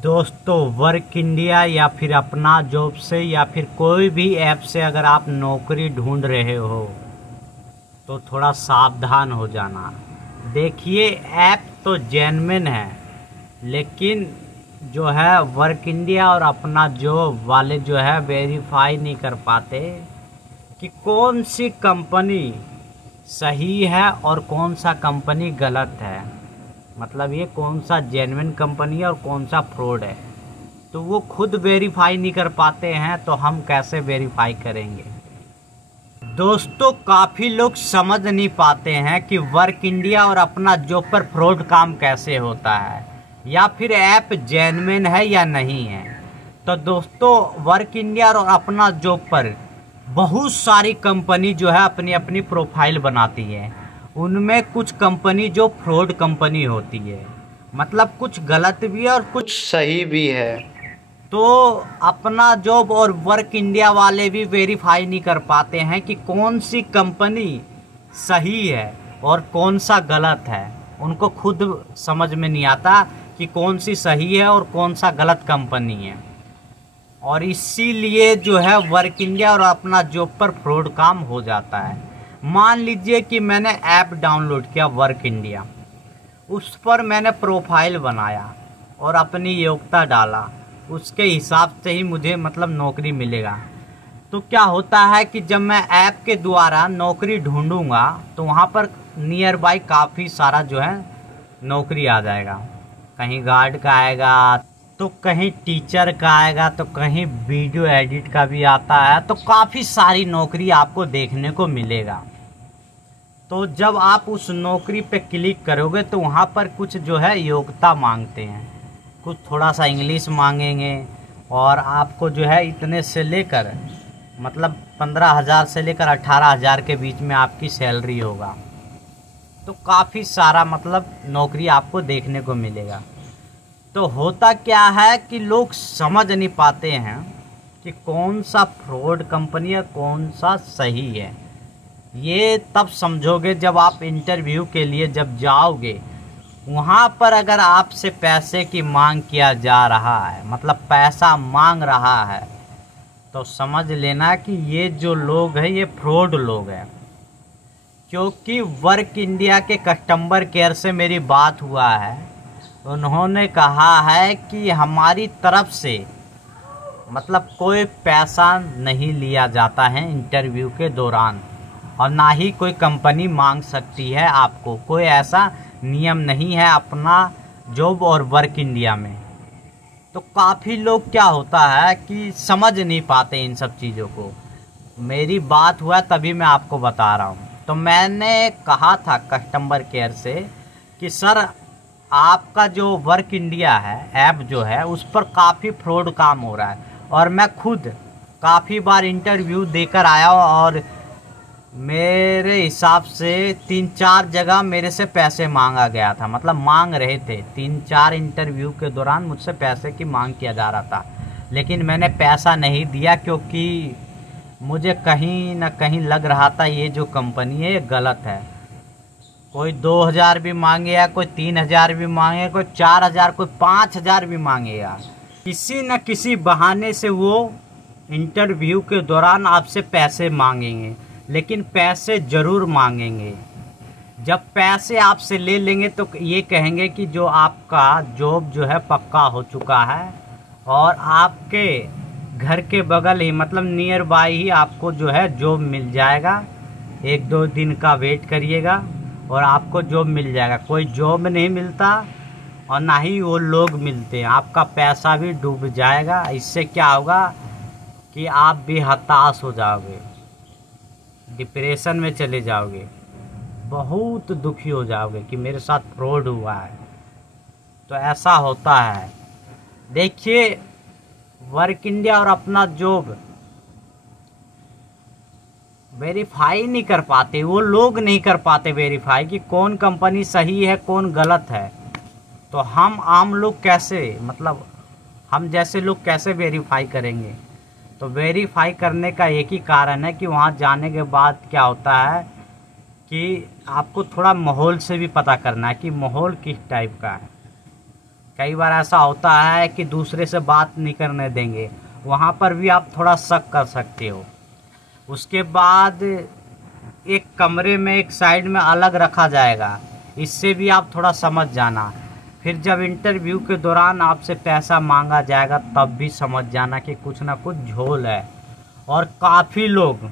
दोस्तों, work India या फिर अपना जॉब से या फिर कोई भी ऐप से अगर आप नौकरी ढूंढ रहे हो तो थोड़ा सावधान हो जाना। देखिए, ऐप तो जेन्युइन है, लेकिन जो है वर्क इंडिया और अपना जॉब वाले जो है वेरीफाई नहीं कर पाते कि कौन सी कंपनी सही है और कौन सा कंपनी गलत है। मतलब ये कौन सा जेन्युइन कंपनी है और कौन सा फ्रॉड है, तो वो खुद वेरीफाई नहीं कर पाते हैं, तो हम कैसे वेरीफाई करेंगे। दोस्तों, काफ़ी लोग समझ नहीं पाते हैं कि वर्क इंडिया और अपना जॉब पर फ्रॉड काम कैसे होता है या फिर ऐप जेन्युइन है या नहीं है। तो दोस्तों, वर्क इंडिया और अपना जॉब पर बहुत सारी कंपनी जो है अपनी अपनी प्रोफाइल बनाती है। उनमें कुछ कंपनी जो फ्रॉड कंपनी होती है, मतलब कुछ गलत भी है और कुछ सही भी है। तो अपना जॉब और वर्क इंडिया वाले भी वेरीफाई नहीं कर पाते हैं कि कौन सी कंपनी सही है और कौन सा गलत है। उनको खुद समझ में नहीं आता कि कौन सी सही है और कौन सा गलत कंपनी है, और इसीलिए जो है वर्क इंडिया और अपना जॉब पर फ्रॉड काम हो जाता है। मान लीजिए कि मैंने ऐप डाउनलोड किया वर्क इंडिया, उस पर मैंने प्रोफाइल बनाया और अपनी योग्यता डाला, उसके हिसाब से ही मुझे मतलब नौकरी मिलेगा। तो क्या होता है कि जब मैं ऐप के द्वारा नौकरी ढूंढूंगा तो वहाँ पर नियर बाई काफ़ी सारा जो है नौकरी आ जाएगा। कहीं गार्ड का आएगा, तो कहीं टीचर का आएगा, तो कहीं वीडियो एडिट का भी आता है। तो काफ़ी सारी नौकरी आपको देखने को मिलेगा। तो जब आप उस नौकरी पे क्लिक करोगे तो वहाँ पर कुछ जो है योग्यता मांगते हैं, कुछ थोड़ा सा इंग्लिश मांगेंगे, और आपको जो है इतने से लेकर मतलब 15,000 से लेकर 18,000 के बीच में आपकी सैलरी होगा। तो काफ़ी सारा मतलब नौकरी आपको देखने को मिलेगा। तो होता क्या है कि लोग समझ नहीं पाते हैं कि कौन सा फ्रॉड कंपनी है, कौन सा सही है। ये तब समझोगे जब आप इंटरव्यू के लिए जब जाओगे, वहाँ पर अगर आपसे पैसे की मांग किया जा रहा है, मतलब पैसा मांग रहा है, तो समझ लेना कि ये जो लोग हैं ये फ्रॉड लोग हैं। क्योंकि वर्क इंडिया के कस्टमर केयर से मेरी बात हुआ है, उन्होंने कहा है कि हमारी तरफ से मतलब कोई पैसा नहीं लिया जाता है इंटरव्यू के दौरान, और ना ही कोई कंपनी मांग सकती है आपको। कोई ऐसा नियम नहीं है अपना जॉब और वर्क इंडिया में। तो काफ़ी लोग क्या होता है कि समझ नहीं पाते इन सब चीज़ों को। मेरी बात हुआ तभी मैं आपको बता रहा हूँ। तो मैंने कहा था कस्टमर केयर से कि सर, आपका जो वर्क इंडिया है ऐप जो है उस पर काफ़ी फ्रॉड काम हो रहा है, और मैं खुद काफ़ी बार इंटरव्यू देकर आया और मेरे हिसाब से 3-4 जगह मेरे से पैसे मांगा गया था, मतलब मांग रहे थे। 3-4 इंटरव्यू के दौरान मुझसे पैसे की मांग किया जा रहा था, लेकिन मैंने पैसा नहीं दिया क्योंकि मुझे कहीं ना कहीं लग रहा था ये जो कंपनी है ये गलत है। कोई 2,000 भी मांगेगा, कोई 3,000 भी मांगेगा, कोई 4,000, कोई 5,000 भी मांगेगा। किसी न किसी बहाने से वो इंटरव्यू के दौरान आपसे पैसे मांगेंगे, लेकिन पैसे ज़रूर मांगेंगे। जब पैसे आपसे ले लेंगे तो ये कहेंगे कि जो आपका जॉब जो है पक्का हो चुका है, और आपके घर के बगल ही मतलब नियर बाय ही आपको जो है जॉब मिल जाएगा। 1-2 दिन का वेट करिएगा और आपको जॉब मिल जाएगा। कोई जॉब नहीं मिलता और ना ही वो लोग मिलते हैं, आपका पैसा भी डूब जाएगा। इससे क्या होगा कि आप भी हताश हो जाओगे, डिप्रेशन में चले जाओगे, बहुत दुखी हो जाओगे कि मेरे साथ फ्रॉड हुआ है। तो ऐसा होता है। देखिए, वर्क इंडिया और अपना जॉब वेरीफाई नहीं कर पाते, वो लोग नहीं कर पाते वेरीफाई कि कौन कंपनी सही है कौन गलत है। तो हम आम लोग कैसे, मतलब हम जैसे लोग कैसे वेरीफाई करेंगे। तो वेरीफाई करने का एक ही कारण है कि वहाँ जाने के बाद क्या होता है कि आपको थोड़ा माहौल से भी पता करना है कि माहौल किस टाइप का है। कई बार ऐसा होता है कि दूसरे से बात नहीं करने देंगे, वहाँ पर भी आप थोड़ा शक कर सकते हो। उसके बाद एक कमरे में एक साइड में अलग रखा जाएगा, इससे भी आप थोड़ा समझ जाना। फिर जब इंटरव्यू के दौरान आपसे पैसा मांगा जाएगा तब भी समझ जाना कि कुछ ना कुछ झोल है। और काफ़ी लोग,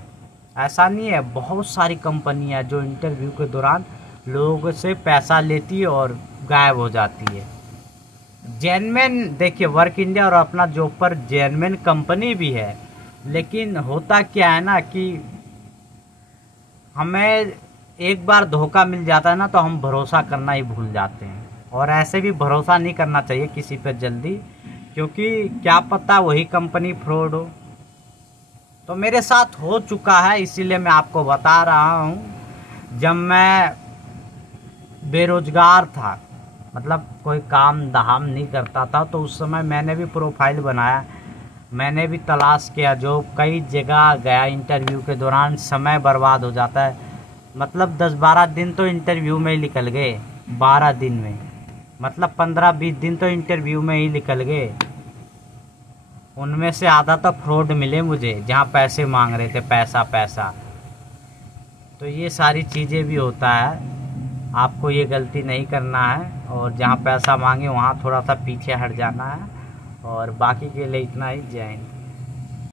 ऐसा नहीं है, बहुत सारी कंपनियां जो इंटरव्यू के दौरान लोगों से पैसा लेती है और गायब हो जाती है। जेन्युइन देखिए, वर्क इंडिया और अपना जॉब पर जेन्युइन कंपनी भी है, लेकिन होता क्या है ना कि हमें एक बार धोखा मिल जाता है ना तो हम भरोसा करना ही भूल जाते हैं। और ऐसे भी भरोसा नहीं करना चाहिए किसी पर जल्दी, क्योंकि क्या पता वही कंपनी फ्रॉड हो। तो मेरे साथ हो चुका है, इसीलिए मैं आपको बता रहा हूँ। जब मैं बेरोजगार था, मतलब कोई काम धाम नहीं करता था, तो उस समय मैंने भी प्रोफाइल बनाया, मैंने भी तलाश किया जॉब, कई जगह गया। इंटरव्यू के दौरान समय बर्बाद हो जाता है, मतलब 10-12 दिन तो इंटरव्यू में ही निकल गए। 12 दिन में मतलब 15-20 दिन तो इंटरव्यू में ही निकल गए। उनमें से आधा तो फ्रॉड मिले मुझे, जहाँ पैसे मांग रहे थे, पैसा। तो ये सारी चीज़ें भी होता है, आपको ये गलती नहीं करना है। और जहाँ पैसा मांगे वहाँ थोड़ा सा पीछे हट जाना है। और बाकी के लिए इतना ही। जय हिंद।